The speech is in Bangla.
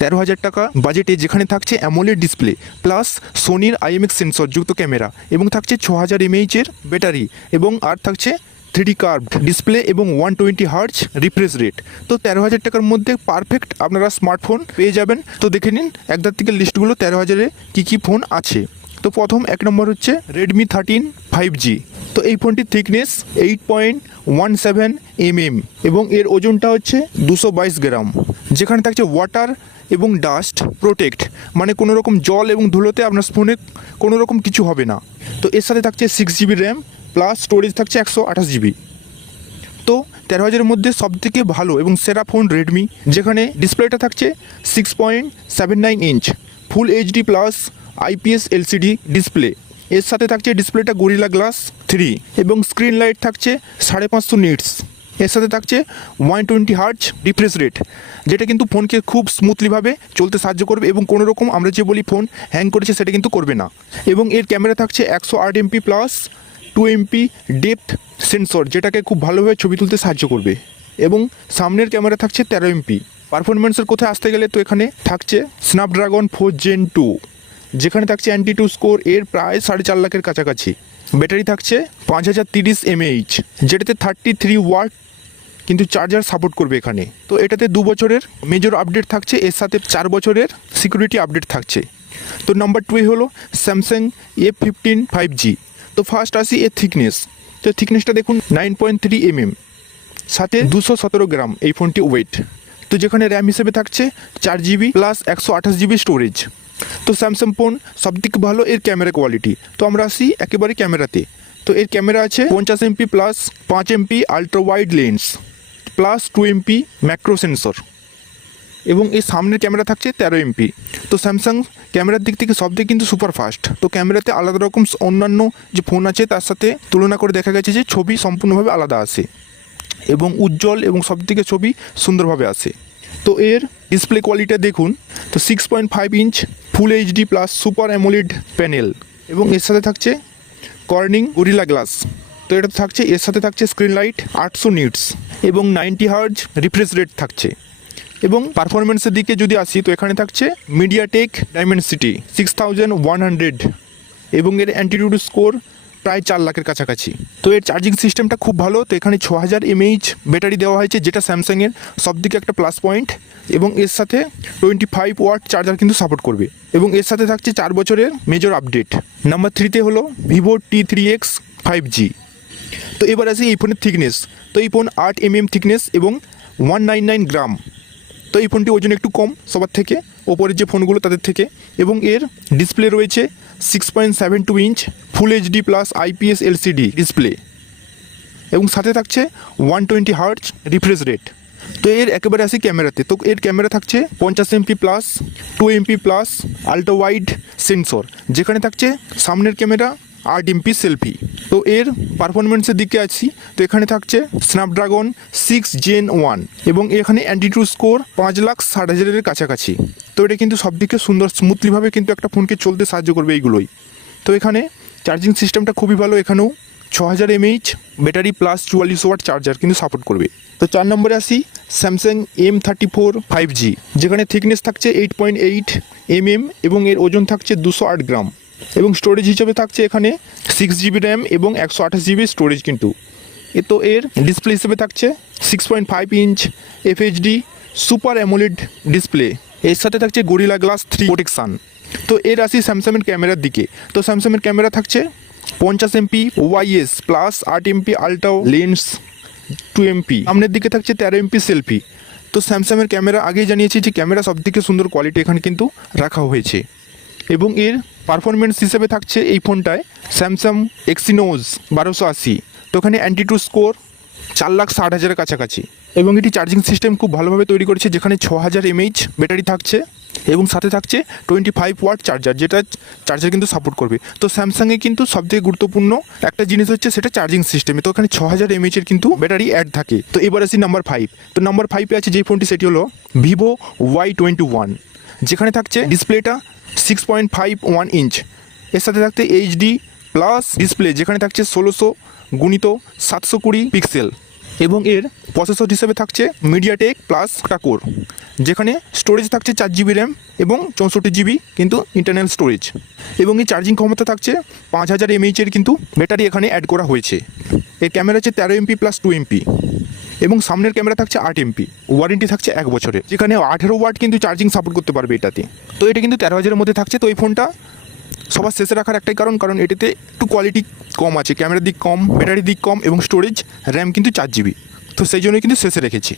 13,000 টাকা বাজেটে, যেখানে থাকছে অ্যামোলেড ডিসপ্লে প্লাস সোনির IMX সেন্সর যুক্ত ক্যামেরা এবং থাকছে 6000 mAh ব্যাটারি এবং আর থাকছে 3D কার্ভড ডিসপ্লে এবং 120 হার্জ রিফ্রেশ রেট। তো 13,000 টাকার মধ্যে পারফেক্ট আপনারা স্মার্টফোন পেয়ে যাবেন। তো দেখে নিন একদার থেকে লিস্টগুলো 13,000-এ কী ফোন আছে। তো প্রথম 1 নম্বর হচ্ছে Redmi 13 5G। তো এই ফোনটির থিকনেস 8.17 mm এবং এর ওজনটা হচ্ছে 222 গ্রাম, যেখানে থাকছে ওয়াটার এবং ডাস্ট প্রোটেক্ট, মানে কোনো রকম জল এবং ধুলোতে আপনার ফোনে কোনো রকম কিছু হবে না। তো এর সাথে থাকছে 6GB র্যাম প্লাস স্টোরেজ থাকছে 128GB। তো 13,000-এর মধ্যে সবথেকে ভালো এবং সেরা ফোন রেডমি, যেখানে ডিসপ্লেটা থাকছে 6.79 ইঞ্চ ফুল HD plus IPS LCD display. এর সাথে থাকছে ডিসপ্লেটা গরিলা গ্লাস 3 এবং স্ক্রিন লাইট থাকছে 550 নিটস। এর সাথে থাকছে 120 হার্জ রিফ্রেশ রেট, যেটা কিন্তু ফোনকে খুব স্মুথলিভাবে চলতে সাহায্য করবে এবং কোনো রকম আমরা যে বলি ফোন হ্যাং করেছে সেটা কিন্তু করবে না। এবং এর ক্যামেরা থাকছে 108 MP plus 2 MP depth sensor, যেটাকে খুব ভালোভাবে ছবি তুলতে সাহায্য করবে এবং সামনের ক্যামেরা থাকছে 13 MP। পারফরমেন্সের কোথায় আসতে গেলে তো এখানে থাকছে স্ন্যাপড্রাগন 4 Gen 2, যেখানে থাকছে অ্যান্টি-2 স্কোর এর প্রায় 4.5 লাখের কাছাকাছি। ব্যাটারি থাকছে 5030 mAh, যেটাতে 33 ওয়াট কিন্তু চার্জার সাপোর্ট করবে এখানে। তো এটাতে 2 বছরের মেজর আপডেট থাকছে, এর সাথে 4 বছরের সিকিউরিটি আপডেট থাকছে। তো নাম্বার 2 হলো স্যামসাং A15 5G। তো ফার্স্ট আসি এর থিকনেস। তো থিকনেসটা দেখুন 9.3 mm, সাথে 217 গ্রাম এই ফোনটি ওয়েট। তো যেখানে র্যাম হিসেবে থাকছে 4GB প্লাস 128GB স্টোরেজ। তো স্যামসাং ফোন সবথেকে ভালো এর ক্যামেরা কোয়ালিটি। তো আমরা আসি একেবারে ক্যামেরাতে। তো এর ক্যামেরা আছে 50 MP plus 5 MP ultra wide lens plus 2 MP macro sensor এবং এই সামনের ক্যামেরা থাকছে 13 MP। তো স্যামসাং ক্যামেরার দিক থেকে সব দিক কিন্তু সুপার ফাস্ট। তো ক্যামেরাতে আলাদা রকম অন্যান্য যে ফোন আছে তার সাথে তুলনা করে দেখা গেছে যে ছবি সম্পূর্ণভাবে আলাদা আসে এবং উজ্জ্বল এবং সব থেকে ছবি সুন্দরভাবে আসে। তো এর ডিসপ্লে কোয়ালিটি দেখুন, তো 6.5 ইঞ্চ ফুল HD plus super AMOLED panel এবং এর সাথে থাকছে কর্নিং গরিলা গ্লাস। তো এটা থাকছে, এর সাথে থাকছে স্ক্রিন লাইট 800 নিটস এবং 90 হার্জ রিফ্রেশ রেট থাকছে। এবং পারফরমেন্সের দিকে যদি আসি তো এখানে থাকছে মিডিয়াটেক ডাইমেনসিটি 6100 এবং এর অ্যান্টিটিউড স্কোর প্রায় 4 লাখের কাছাকাছি। তো এর চার্জিং সিস্টেমটা খুব ভালো। তো এখানে 6000 mAh ব্যাটারি দেওয়া হয়েছে, যেটা স্যামসাংয়ের সবদিকে একটা প্লাস পয়েন্ট এবং এর সাথে 25 ওয়াট চার্জার কিন্তু সাপোর্ট করবে এবং এর সাথে থাকছে 4 বছরের মেজর আপডেট। নাম্বার 3-তে হলো ভিভো T3X 5G। তো এবার আসি এই ফোনের থিকনেস। তো এই ফোন 8 mm থিকনেস এবং 199 গ্রাম। তো এই ফোনটি ওজন একটু কম সবার থেকে, ওপরের যে ফোনগুলো তাদের থেকে। এবং এর ডিসপ্লে রয়েছে 6.72 ইঞ্চ ফুল HD plus IPS LCD display এবং সাথে থাকছে 120 হার্জ রিফ্রেশ রেট। তো এর একেবারে আসি ক্যামেরাতে। তো এর ক্যামেরা থাকছে 50 MP plus 2 MP plus ultra wide sensor, যেখানে থাকছে সামনের ক্যামেরা 8 MP সেলফি। তো এর পারফরমেন্সের দিকে আছি। তো এখানে থাকছে স্ন্যাপড্রাগন 6 Gen 1 এবং এখানে অ্যান্টি-2 স্কোর 5,60,000-এর কাছাকাছি। তো এটা কিন্তু সব দিকে সুন্দর স্মুথলিভাবে কিন্তু একটা ফোনকে চলতে সাহায্য করবে এইগুলোই। তো এখানে চার্জিং সিস্টেমটা খুবই ভালো, এখানেও 6000 mAh battery plus 44 watt charger কিন্তু সাপোর্ট করবে। তো 4 নম্বরে আসি স্যামসাং M34 5G, যেখানে থিকনেস থাকছে 8.8 mm এবং এর ওজন থাকছে 208 গ্রাম এবং স্টোরেজ হিসেবে থাকছে এখানে 6GB র্যাম এবং 128GB স্টোরেজ কিন্তু। তো এর ডিসপ্লে হিসেবে থাকছে 6.5 inch FHD super AMOLED display, এর সাথে থাকছে গরিলা গ্লাস 3 প্রোটেকশান। তো এর আসি স্যামসাংয়ের ক্যামেরার দিকে। তো স্যামসাংয়ের ক্যামেরা থাকছে 50 MP OIS plus 8 MP ultra lens 2 MP, সামনের দিকে থাকছে 13 MP সেলফি। তো স্যামসাংয়ের ক্যামেরা আগেই জানিয়েছি যে ক্যামেরা সবথেকে সুন্দর কোয়ালিটি এখানে কিন্তু রাখা হয়েছে এবং এর পারফরমেন্স হিসেবে থাকছে এই ফোনটায় স্যামসাং এক্সিনোস 1280। তো ওখানে অ্যান্টি-2 স্কোর 4,60,000-এর কাছাকাছি এবং এটি চার্জিং সিস্টেম খুব ভালোভাবে তৈরি করেছে, যেখানে 6000 mAh ব্যাটারি থাকছে এবং সাথে থাকছে 25 ওয়াট চার্জার, যেটা চার্জার কিন্তু সাপোর্ট করবে। তো স্যামসাংয়ে কিন্তু সবথেকে গুরুত্বপূর্ণ একটা জিনিস হচ্ছে সেটা চার্জিং সিস্টেমে। তো ওখানে 6000 mAh-এর কিন্তু ব্যাটারি অ্যাড থাকে। তো এবার আসি নাম্বার 5। তো নাম্বার 5-এ আছে যেই ফোনটি সেটি হলো ভিভো Y21, যেখানে থাকছে ডিসপ্লেটা 6.51 ইঞ্চ, এর সাথে থাকতে HD প্লাস ডিসপ্লে, যেখানে থাকছে 1600 গুণিত 720 পিক্সেল এবং এর প্রসেসর হিসেবে থাকছে মিডিয়াটেক প্লাস কোর, যেখানে স্টোরেজ থাকছে 4 GB র্যাম এবং 64 GB কিন্তু ইন্টারনাল স্টোরেজ, এবং এই চার্জিং ক্ষমতা থাকছে 5000 mAh কিন্তু ব্যাটারি এখানে অ্যাড করা হয়েছে। এর ক্যামেরা হচ্ছে 13 MP প্লাস 2 MP, এবং সামনের ক্যামেরা থাকছে 8 MP, ওয়ারেন্টি থাকছে 1 বছরের, যেখানে 18 ওয়াট কিন্তু চার্জিং সাপোর্ট করতে পারবে এটাতে। তো এটা কিন্তু 13,000-এর মধ্যে থাকছে। তো এই ফোনটা সবার শেষে রাখার একটাই কারণ এটাতে একটু কোয়ালিটি কম আছে, ক্যামেরার দিক কম, ব্যাটারির দিক কম এবং স্টোরেজ র্যাম কিন্তু 4 GB, তো সেই জন্যই কিন্তু শেষে রেখেছি।